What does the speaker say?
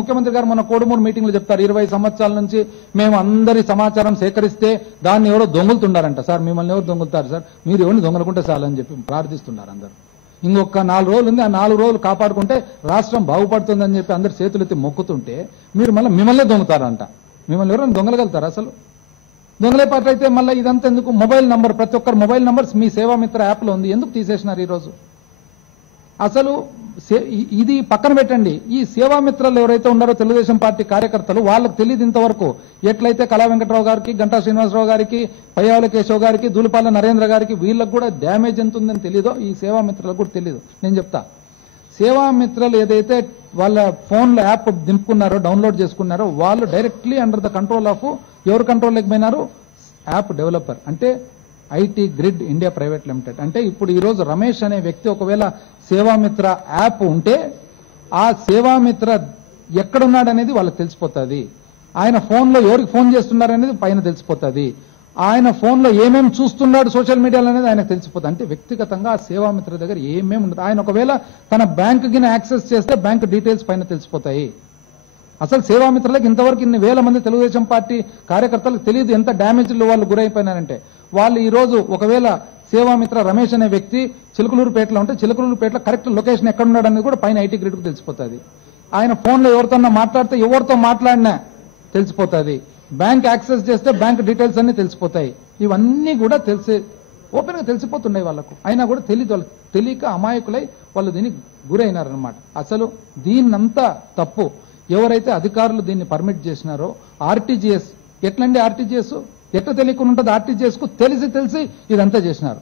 ముఖ్యమంత్రి గారు మొన్న కోడుమూరు మీటింగ్లో చెప్తారు 20 సంవత్సరాల నుంచి మేము అందరి సమాచారం సేకరిస్తే దాన్ని ఎవరో దొంగలుతున్నారంట. సార్ మిమ్మల్ని ఎవరు దొంగలుతారు సార్, మీరు ఎవరిని దొంగలుకుంటే చాలని చెప్పి ప్రార్థిస్తున్నారు అందరూ. ఇంకొక 4 రోజులు ఉంది, ఆ 4 రోజులు కాపాడుకుంటే రాష్ట్రం బాగుపడుతుందని చెప్పి అందరు చేతులెత్తి మొక్కుతుంటే మీరు మళ్ళీ మిమ్మల్నే దొంగతారంట. మిమ్మల్ని ఎవరైనా దొంగలగలుగుతారు? అసలు దొంగలే పాట అయితే మళ్ళీ ఇదంతా ఎందుకు? మొబైల్ నంబర్, ప్రతి ఒక్కరు మొబైల్ నంబర్స్ మీ సేవామిత్ర యాప్లో ఉంది, ఎందుకు తీసేసినారు ఈరోజు? అసలు ఇది పక్కన పెట్టండి. ఈ సేవామిత్రలు ఎవరైతే ఉన్నారో తెలుగుదేశం పార్టీ కార్యకర్తలు, వాళ్ళకి తెలియదు ఇంతవరకు. ఎట్లయితే కళా వెంకటరావు గారికి, గంటా శ్రీనివాసరావు గారికి, పయ్యావుల కేశవ్ గారికి, దూలిపాల నరేంద్ర గారికి వీళ్ళకి కూడా డ్యామేజ్ ఎంత ఉందని తెలియదో ఈ సేవామిత్రలకు కూడా తెలియదు. నేను చెప్తా, సేవామిత్రలు ఏదైతే వాళ్ళ ఫోన్లో యాప్ దింపుకున్నారో, డౌన్లోడ్ చేసుకున్నారో, వాళ్ళు directly under the control of ఎవరు కంట్రోల్ లేకపోయినారు? యాప్ డెవలపర్, అంటే IT grid India private limited. అంటే ఇప్పుడు ఈరోజు రమేష్ అనే వ్యక్తి ఒకవేళ సేవామిత్ర యాప్ ఉంటే ఆ సేవామిత్ర ఎక్కడున్నాడనేది వాళ్ళకి తెలిసిపోతుంది. ఆయన ఫోన్లో ఎవరికి ఫోన్ చేస్తున్నారనేది పైన తెలిసిపోతుంది. ఆయన ఫోన్లో ఏమేమి చూస్తున్నాడు సోషల్ మీడియాలో అనేది ఆయనకు తెలిసిపోతుంది. అంటే వ్యక్తిగతంగా ఆ సేవామిత్ర దగ్గర ఏమేమి ఉండదు. ఆయన ఒకవేళ తన బ్యాంక్ కింద యాక్సెస్ చేస్తే బ్యాంక్ డీటెయిల్స్ పైన తెలిసిపోతాయి. అసలు సేవామిత్రులకు ఇంతవరకు ఇన్ని వేల మంది తెలుగుదేశం పార్టీ కార్యకర్తలకు తెలియదు ఎంత డ్యామేజ్లు వాళ్ళు గురైపోయినారంటే. వాళ్ళు ఈ రోజు ఒకవేళ సేవామిత్ర రమేష్ అనే వ్యక్తి చిలుకలూరుపేటలో ఉంటే చిలుకలూరుపేటలో కరెక్ట్ లొకేషన్ ఎక్కడున్నాడు అనేది కూడా పైన ఐటీ గ్రిడ్కు తెలిసిపోతుంది. ఆయన ఫోన్లో ఎవరితో మాట్లాడితే ఎవరితో మాట్లాడినా తెలిసిపోతుంది. బ్యాంక్ యాక్సెస్ చేస్తే బ్యాంక్ డీటెయిల్స్ అన్ని తెలిసిపోతాయి. ఇవన్నీ కూడా ఓపెన్గా తెలిసిపోతున్నాయి వాళ్ళకు. అయినా కూడా తెలియదు, వాళ్ళకి తెలియక అమాయకులై వాళ్ళు దీనికి గురైనారనమాట. అసలు దీన్నంతా తప్పు ఎవరైతే అధికారులు దీన్ని పర్మిట్ చేసినారో. ఆర్టీజీఎస్ ఎట్లండి? ఆర్టీజీఎస్ ఎట్లా తెలియకుండా ఉంటుంది? ఆర్టీజీఎస్ కు తెలిసి ఇదంతా చేసినారు.